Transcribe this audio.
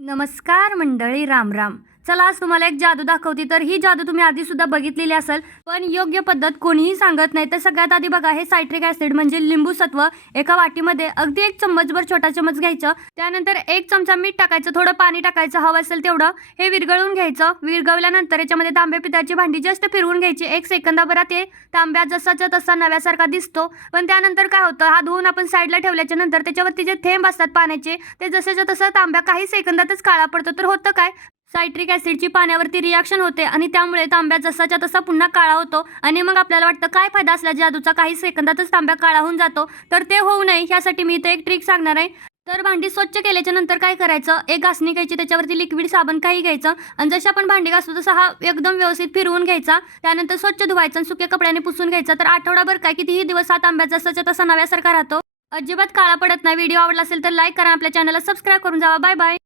नमस्कार मंडळी, राम राम. चला आज तुम्हाला एक जादू दाखवते. तर ही जादू तुम्ही आधी सुद्धा बघितलेली असेल, पण योग्य पद्धत कोणीही सांगत नाही. तर सगळ्यात आधी बघा, हे सायट्रिक ॲसिड म्हणजे लिंबू सत्व एका वाटीमध्ये अगदी 1 चम्मचभर छोटा चमच घ्यायचं. त्यानंतर 1 चमचा मीठ टाकायचं, थोडं पाणी टाकायचं, हवं असेल तेवढं. हे विरघळून घ्यायचं. विरघळल्यानंतर याच्यामध्ये तांब्या पितळाची भांडी जस्ट फिरवून घ्यायची. 1 सेकंदाभरात ते तांब्या जसाच्या तसा नव्यासारखा दिसतो. पण त्यानंतर काय होतं, हा धुवून आपण साईडला ठेवल्याच्या नंतर त्याच्यावरती जे थेंब असतात पाण्याचे, ते जसेच्या तसं तांब्या काही सेकंदातच काळा पडतो. तर होतं काय, सायट्रिक ॲसिडची पाण्यावरती रिॲक्शन होते आणि त्यामुळे तांब्या जसाच्या तसा पुन्हा काळा होतो. आणि मग आपल्याला वाटतं काय फायदा असला जादूचा, काही सेकंदातच तांब्या काळा होऊन जातो. तर ते होऊ नये यासाठी मी इथे एक ट्रिक सांगणार आहे. तर भांडी स्वच्छ केल्याच्या नंतर काय करायचं, एक घासणी घ्यायची, त्याच्यावरती लिक्विड साबण काही घ्यायचं आणि जशी आपण भांडी घासतो तसा हा एकदम व्यवस्थित फिरवून घ्यायचा. त्यानंतर स्वच्छ धुवायचं आणि सुक्या कपड्याने पुसून घ्यायचं. तर आठवडाभर काय कितीही दिवस हा तांब्या जसाच्या तसा नव्यासारखा राहतो, अजिबात काळा पडत नाही. व्हिडिओ आवडला असेल तर लाईक करा, आपल्या चॅनलला सबस्क्राईब करून जावा. Bye bye.